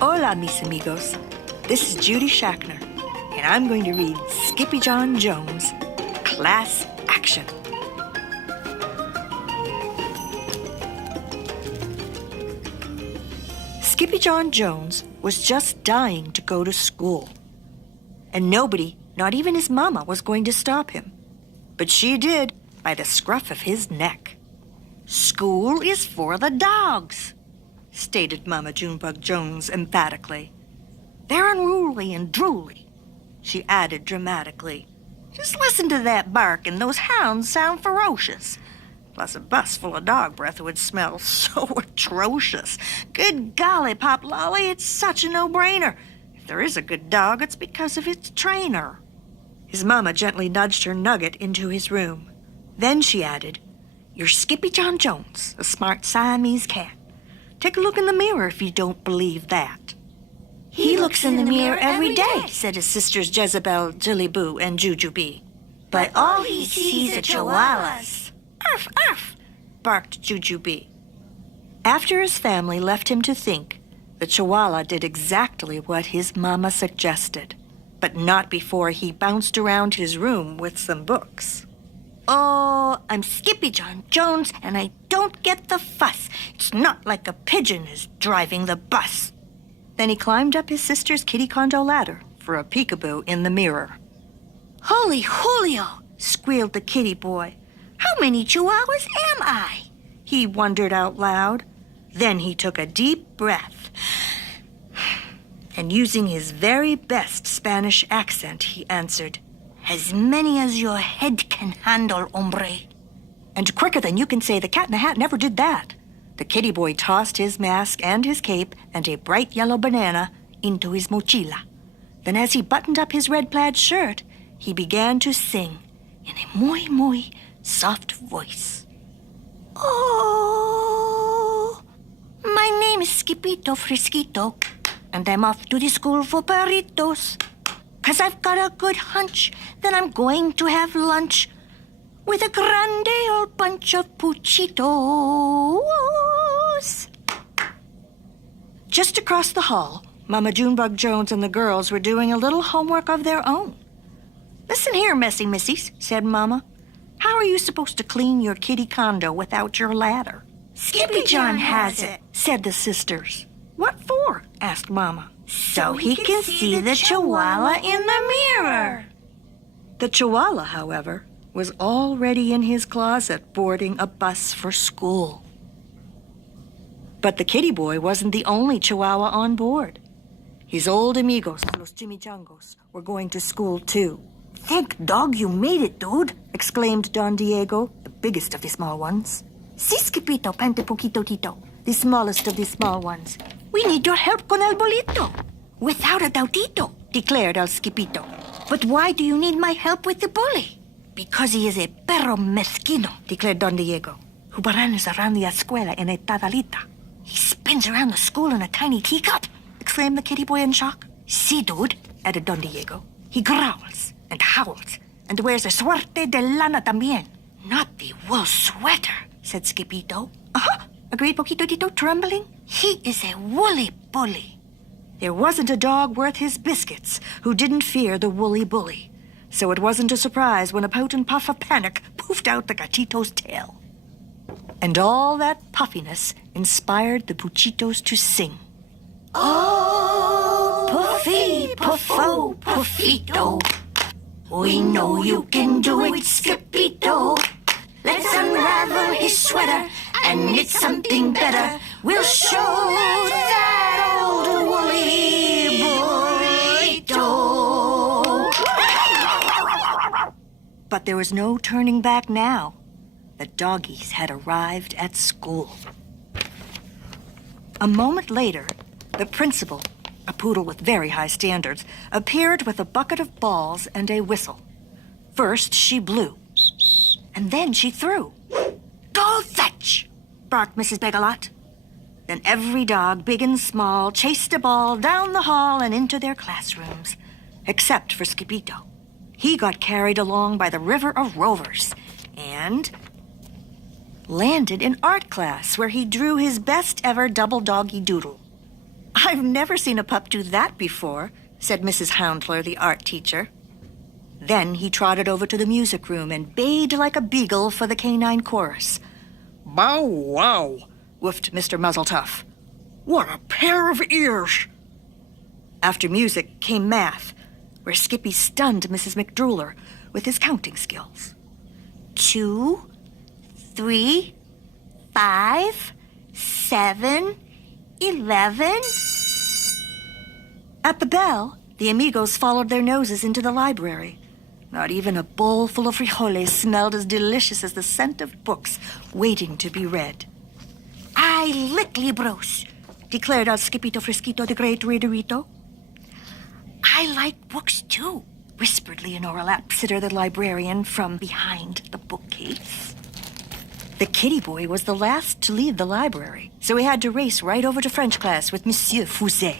Hola, mis amigos. This is Judy Shackner, and I'm going to read Skippy John Jones, Class Action. Skippy John Jones was just dying to go to school. And nobody, not even his mama, was going to stop him. But she did, by the scruff of his neck. "School is for the dogs," stated Mama Junebug Jones emphatically. "They're unruly and drooly," she added dramatically. "Just listen to that bark, and those hounds sound ferocious. Plus a bus full of dog breath would smell so atrocious. Good golly, Pop Lolly, it's such a no-brainer. If there is a good dog, it's because of its trainer." His mama gently nudged her nugget into his room. Then she added, "You're Skippy John Jones, a smart Siamese cat. Take a look in the mirror if you don't believe that." "He looks in the mirror every day," said his sisters Jezebel, Jillyboo, and Jujubee. "But all he sees are chihuahuas." "Arf, arf," barked Jujubee. After his family left him to think, the chihuahua did exactly what his mama suggested, but not before he bounced around his room with some books. "Oh, I'm Skippy John Jones, and I don't get the fuss. It's not like a pigeon is driving the bus." Then he climbed up his sister's kitty condo ladder for a peekaboo in the mirror. "Holy Julio," squealed the kitty boy. "How many chihuahuas am I?" he wondered out loud. Then he took a deep breath. And using his very best Spanish accent, he answered, "As many as your head can handle, hombre." And quicker than you can say, the Cat in the Hat never did that. The kitty boy tossed his mask and his cape and a bright yellow banana into his mochila. Then as he buttoned up his red plaid shirt, he began to sing in a muy soft voice. "Oh, my name is Skippito Frisquito, and I'm off to the school for perritos. 'Cause I've got a good hunch that I'm going to have lunch with a grande old bunch of puchitos." Just across the hall, Mama Junebug Jones and the girls were doing a little homework of their own. "Listen here, messy missies," said Mama. "How are you supposed to clean your kitty condo without your ladder?" "Skippy John has it," said the sisters. "What for?" asked Mama. "So he can see the chihuahua in the mirror." The chihuahua, however, was already in his closet boarding a bus for school. But the kitty boy wasn't the only chihuahua on board. His old amigos, los chimichangos, were going to school too. "Thank dog you made it, dude," exclaimed Don Diego, the biggest of the small ones. "Si, Skippito, pante poquito tito, the smallest of the small ones. We need your help con el bolito." "Without a doubtito," declared El Skippito. "But why do you need my help with the bully?" "Because he is a perro mezquino," declared Don Diego, "who runs around the escuela en a tadalita." "He spins around the school in a tiny teacup," exclaimed the kitty boy in shock. "Si, dude," added Don Diego. "He growls and howls and wears a suerte de lana también." "Not the wool sweater," said Skippito. "Uh-huh," agreed Poquito Tito, trembling. "He is a woolly bully." There wasn't a dog worth his biscuits who didn't fear the woolly bully, so it wasn't a surprise when a potent puff of panic poofed out the gatito's tail. And all that puffiness inspired the puchitos to sing. "Oh, puffy, puffo, puffito, we know you can do it, Skippito. Let's unravel his sweater and knit something better. We'll show that old woolly burrito." But there was no turning back now. The doggies had arrived at school. A moment later, the principal, a poodle with very high standards, appeared with a bucket of balls and a whistle. First she blew, and then she threw. "Go fetch!" barked Mrs. Begalot. Then every dog, big and small, chased a ball down the hall and into their classrooms, except for Skippito. He got carried along by the river of rovers and landed in art class, where he drew his best ever double doggy doodle. I've never seen a pup do that before, said Mrs. Houndler, the art teacher. Then he trotted over to the music room and bayed like a beagle for the canine chorus. Bow wow, woofed Mr. Muzzletuff. What a pair of ears! After music came math, where Skippy stunned Mrs. McDruller with his counting skills. 2, 3, 5, 7, 11. At the bell, the amigos followed their noses into the library. Not even a bowl full of frijoles smelled as delicious as the scent of books waiting to be read. I lick libros, declared El Skippito Frisquito, the great readerito. I like books, too, whispered Leonora Lapsitter, the librarian, from behind the bookcase. The kitty boy was the last to leave the library, so he had to race right over to French class with Monsieur Fouzet.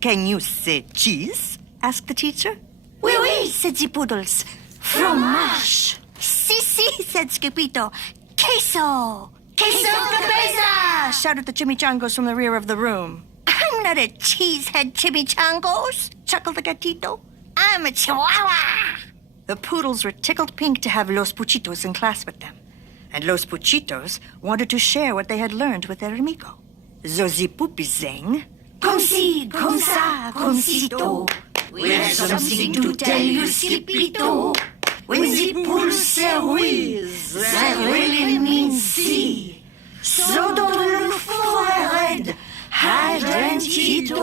Can you say cheese? Asked the teacher. Oui, oui, said the poodles. Fromage. Si, si, said Skippito. Queso. Queso cabeza, shouted the chimichangos from the rear of the room. I'm not a cheesehead, chimichangos, chuckled the gatito. I'm a chihuahua. The poodles were tickled pink to have Los Puchitos in class with them. And Los Puchitos wanted to share what they had learned with their amigo. Zozipupi sang, Comme si, comme ça, comme sito. We have something to tell you, Skippito. When the poodles say oui, that really means si. So don't look for a red hydrantito.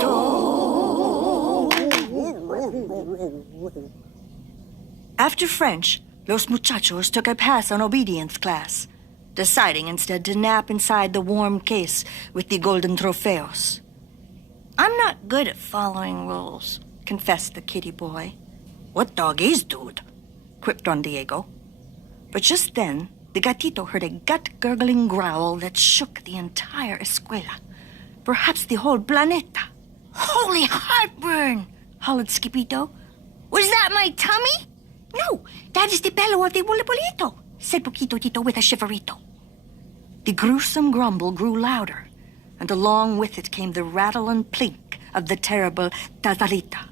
After French, Los Muchachos took a pass on obedience class, deciding instead to nap inside the warm case with the golden trofeos. I'm not good at following rules, confessed the kitty boy. What dog is, dude? Quipped Don Diego. But just then, the gatito heard a gut-gurgling growl that shook the entire escuela, perhaps the whole planeta. Holy heartburn, hollered Skippito. Was that my tummy? No, that is the bellow of the Wulipolito, said Poquito Tito with a shiverito. The gruesome grumble grew louder, and along with it came the rattle and plink of the terrible Tazalita.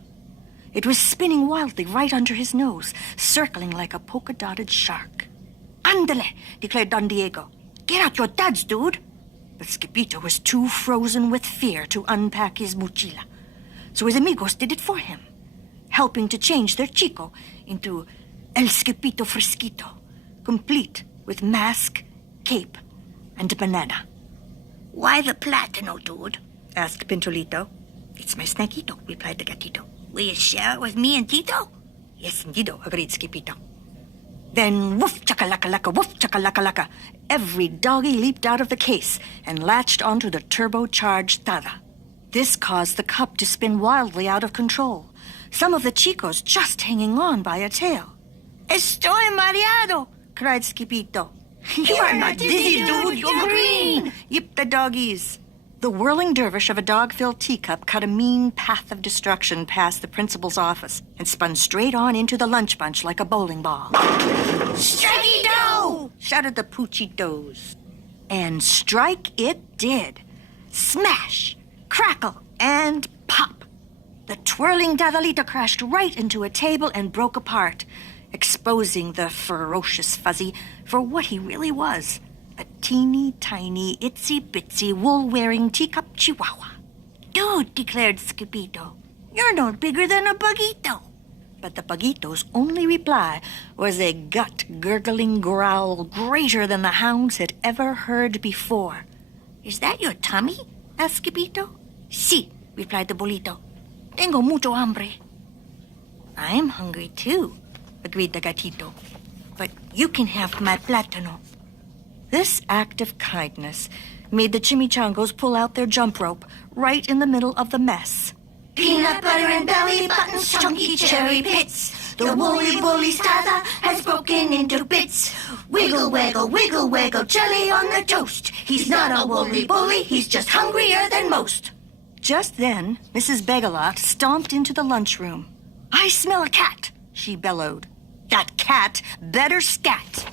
It was spinning wildly right under his nose, circling like a polka-dotted shark. Andale, declared Don Diego. Get out your duds, dude. But Skippito was too frozen with fear to unpack his mochila, so his amigos did it for him, helping to change their chico into El Skippito Frisquito, complete with mask, cape, and banana. Why the platano, dude? Asked Pintolito. It's my snackito, replied the gatito. Will you share it with me and Tito? Yes, indeedo, agreed Skippito. Then woof chakalaka-laka, woof chakalaka-laka. Every doggy leaped out of the case and latched onto the turbocharged tada. This caused the cup to spin wildly out of control, some of the chicos just hanging on by a tail. Estoy mareado, cried Skippito. You are not dizzy, dude, you're green, yipped the doggies. The whirling dervish of a dog-filled teacup cut a mean path of destruction past the principal's office and spun straight on into the lunch bunch like a bowling ball. Strike-y-do! Shouted the Poochitos. And strike it did. Smash, crackle, and pop. The twirling Dadalita crashed right into a table and broke apart, exposing the ferocious Fuzzy for what he really was. A teeny-tiny, itsy-bitsy, wool-wearing teacup chihuahua. Dude, declared Skippito, you're no bigger than a bugito. But the bugito's only reply was a gut-gurgling growl greater than the hounds had ever heard before. Is that your tummy? asked Skippito. Si, replied the bolito. Tengo mucho hambre. I'm hungry, too, agreed the gatito. But you can have my plátano. This act of kindness made the chimichangos pull out their jump rope right in the middle of the mess. Peanut butter and belly buttons, chunky cherry pits. The woolly-bully Stada has broken into bits. Wiggle, wiggle, jelly on the toast. He's not a woolly-bully, he's just hungrier than most. Just then, Mrs. Begalot stomped into the lunchroom. I smell a cat, she bellowed. That cat better scat.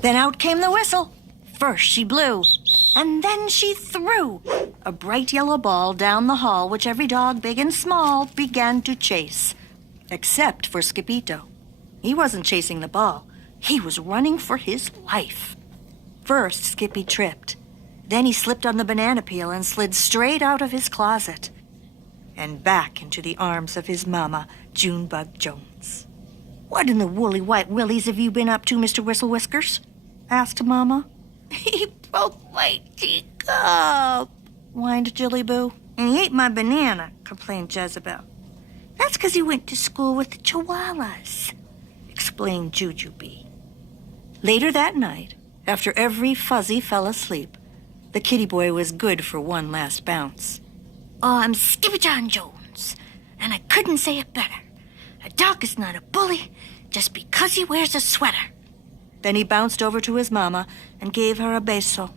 Then out came the whistle. First she blew, and then she threw a bright yellow ball down the hall, which every dog, big and small, began to chase, except for Skippito. He wasn't chasing the ball. He was running for his life. First, Skippy tripped. Then he slipped on the banana peel and slid straight out of his closet and back into the arms of his mama, Junebug Jones. "What in the woolly white willies have you been up to, Mr. Whistle Whiskers?" asked Mama. "He broke my teacup," whined Jilly Boo. "And he ate my banana," complained Jezebel. "That's 'cause he went to school with the Chihuahuas," explained Jujubee. Later that night, after every fuzzy fell asleep, the kitty boy was good for one last bounce. "Oh, I'm Skippy John Jones, and I couldn't say it better. A dog is not a bully just because he wears a sweater." Then he bounced over to his mama and gave her a beso,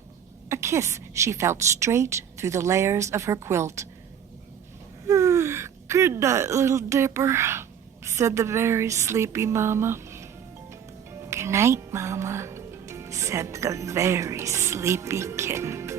a kiss she felt straight through the layers of her quilt. "Good night, little dipper," said the very sleepy mama. "Good night, Mama," said the very sleepy kitten.